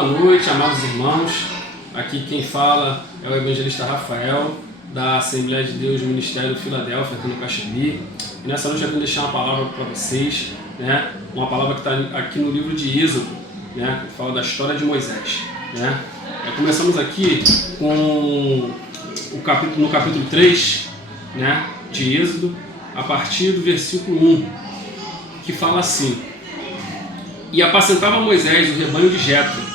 Boa noite, amados irmãos. Aqui quem fala é o evangelista Rafael, da Assembleia de Deus Ministério Filadélfia, aqui no Caxambi. E nessa noite eu vim deixar uma palavra para vocês, uma palavra que está aqui no livro de Êxodo, que fala da história de Moisés. Começamos aqui com no capítulo 3 de Êxodo, a partir do versículo 1, que fala assim: E apacentava Moisés o rebanho de Jetro,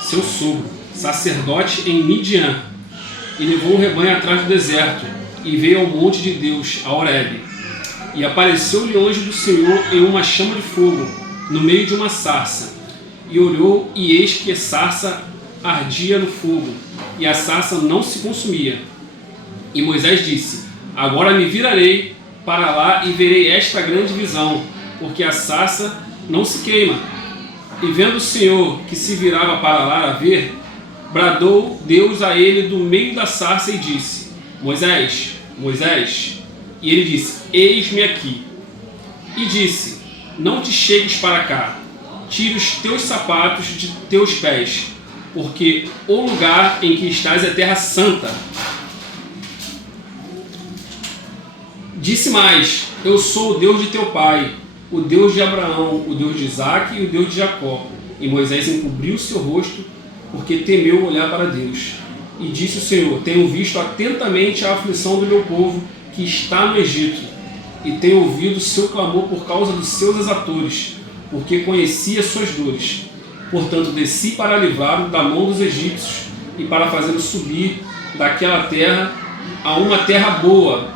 seu sogro, sacerdote em Midian, e levou o rebanho atrás do deserto, e veio ao monte de Deus, a Horebe. E apareceu-lhe o anjo do Senhor em uma chama de fogo, no meio de uma sarça. E olhou, e eis que a sarça ardia no fogo, e a sarça não se consumia. E Moisés disse: Agora me virarei para lá e verei esta grande visão, porque a sarça não se queima. E vendo o Senhor que se virava para lá a ver, bradou Deus a ele do meio da sarça e disse: Moisés, Moisés. E ele disse: Eis-me aqui. E disse: Não te chegues para cá, tire os teus sapatos de teus pés, porque o lugar em que estás é terra santa. Disse mais: Eu sou o Deus de teu pai, o Deus de Abraão, o Deus de Isaque e o Deus de Jacó. E Moisés encobriu seu rosto, porque temeu olhar para Deus. E disse o Senhor: Tenho visto atentamente a aflição do meu povo que está no Egito, e tenho ouvido o seu clamor por causa dos seus exatores, porque conheci as suas dores. Portanto desci para livrá-lo da mão dos egípcios, e para fazê-lo subir daquela terra a uma terra boa,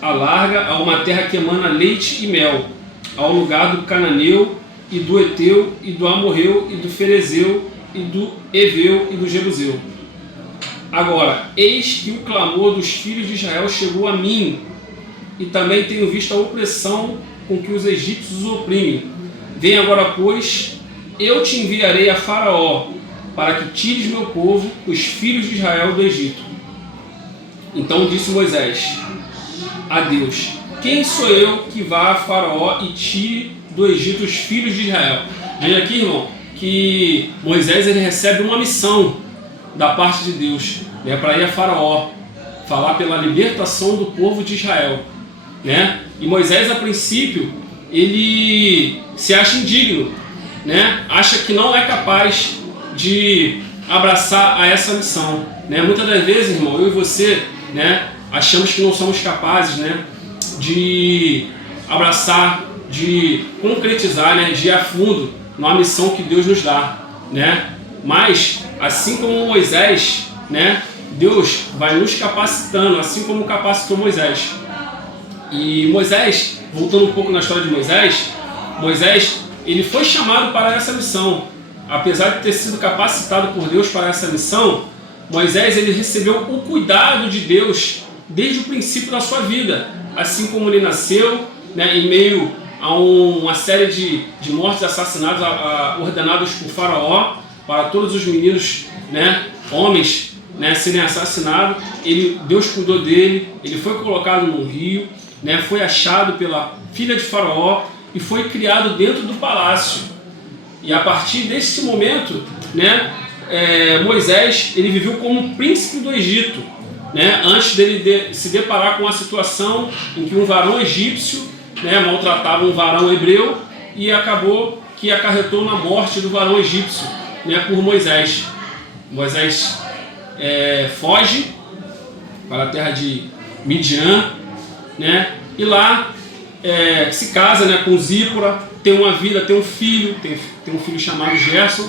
a larga, a uma terra que emana leite e mel, ao lugar do cananeu, e do Eteu, e do Amorreu, e do Ferezeu, e do Eveu, e do Jebuseu. Agora, eis que o clamor dos filhos de Israel chegou a mim, e também tenho visto a opressão com que os egípcios os oprimem. Vem agora, pois, eu te enviarei a Faraó, para que tires meu povo, os filhos de Israel, do Egito. Então disse Moisés a Deus: Quem sou eu que vá a Faraó e tire do Egito os filhos de Israel? Veja aqui, irmão, que Moisés ele recebe uma missão da parte de Deus, para ir a Faraó, falar pela libertação do povo de Israel. E Moisés, a princípio, ele se acha indigno, acha que não é capaz de abraçar a essa missão. Muitas das vezes, irmão, eu e você, achamos que não somos capazes, de abraçar, de concretizar, de ir a fundo numa missão que Deus nos dá, Mas, assim como Moisés, Deus vai nos capacitando, assim como capacitou Moisés. E Moisés, voltando um pouco na história de Moisés, ele foi chamado para essa missão. Apesar de ter sido capacitado por Deus para essa missão, Moisés ele recebeu o cuidado de Deus desde o princípio da sua vida. Assim como ele nasceu, em meio a uma série de mortes e assassinatos ordenados por Faraó, para todos os meninos, homens, serem assassinados. Deus cuidou dele, ele foi colocado num rio, foi achado pela filha de Faraó e foi criado dentro do palácio. E a partir desse momento, Moisés ele viveu como um príncipe do Egito, antes dele se deparar com a situação em que um varão egípcio maltratava um varão hebreu e acabou que acarretou na morte do varão egípcio, por Moisés. Moisés foge para a terra de Midian, e lá se casa com Zípora, tem uma vida, tem um filho, tem um filho chamado Gerson,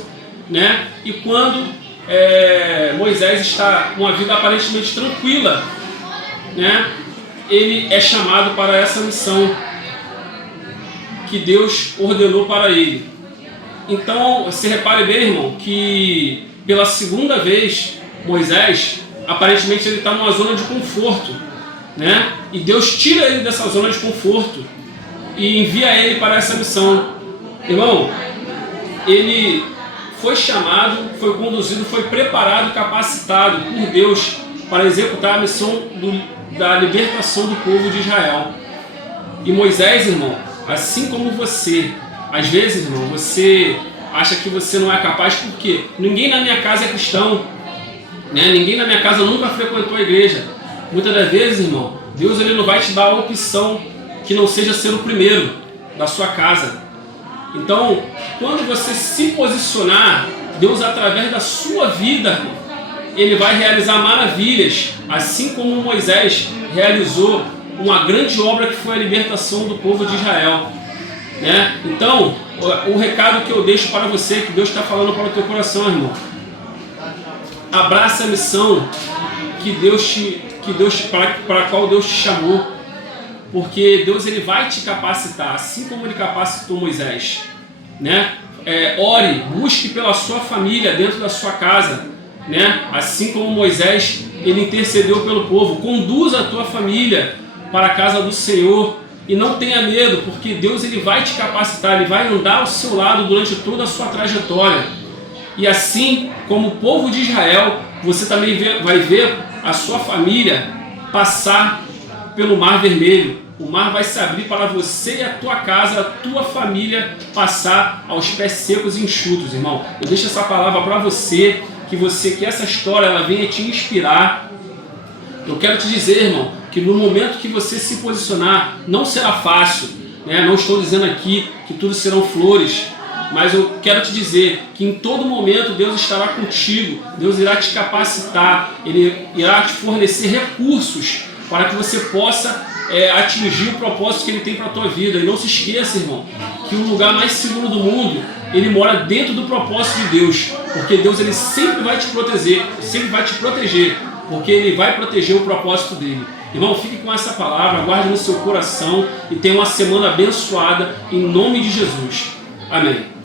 e quando Moisés está com uma vida aparentemente tranquila, ele é chamado para essa missão que Deus ordenou para ele. Então, você repare bem, irmão, que pela segunda vez, Moisés, aparentemente ele está numa zona de conforto, e Deus tira ele dessa zona de conforto e envia ele para essa missão. Irmão, ele foi chamado, foi conduzido, foi preparado, capacitado por Deus para executar a missão da libertação do povo de Israel. E Moisés, irmão, assim como você, às vezes, irmão, você acha que você não é capaz, porque ninguém na minha casa é cristão, né? Ninguém na minha casa nunca frequentou a igreja. Muitas das vezes, irmão, Deus ele não vai te dar a opção que não seja ser o primeiro da sua casa. Então, quando você se posicionar, Deus, através da sua vida, Ele vai realizar maravilhas, assim como Moisés realizou uma grande obra que foi a libertação do povo de Israel, né? Então, o recado que eu deixo para você, que Deus está falando para o teu coração, irmão, abraça a missão para a qual Deus te chamou, porque Deus ele vai te capacitar, assim como Ele capacitou Moisés, né? Ore, busque pela sua família dentro da sua casa, né? Assim como Moisés ele intercedeu pelo povo. Conduza a tua família para a casa do Senhor e não tenha medo, porque Deus ele vai te capacitar, Ele vai andar ao seu lado durante toda a sua trajetória. E assim como o povo de Israel, você também vai ver a sua família passar pelo Mar Vermelho. O mar vai se abrir para você e a tua casa, a tua família passar aos pés secos e enxutos, irmão. Eu deixo essa palavra para você, que essa história ela venha te inspirar. Eu quero te dizer, irmão, que no momento que você se posicionar, não será fácil, né? Não estou dizendo aqui que tudo serão flores, mas eu quero te dizer que em todo momento Deus estará contigo, Deus irá te capacitar, Ele irá te fornecer recursos para que você possa atingir o propósito que Ele tem para a tua vida. E não se esqueça, irmão, que o lugar mais seguro do mundo, ele mora dentro do propósito de Deus, porque Deus ele sempre vai te proteger, porque Ele vai proteger o propósito dele. Irmão, fique com essa palavra, guarde no seu coração e tenha uma semana abençoada em nome de Jesus. Amém.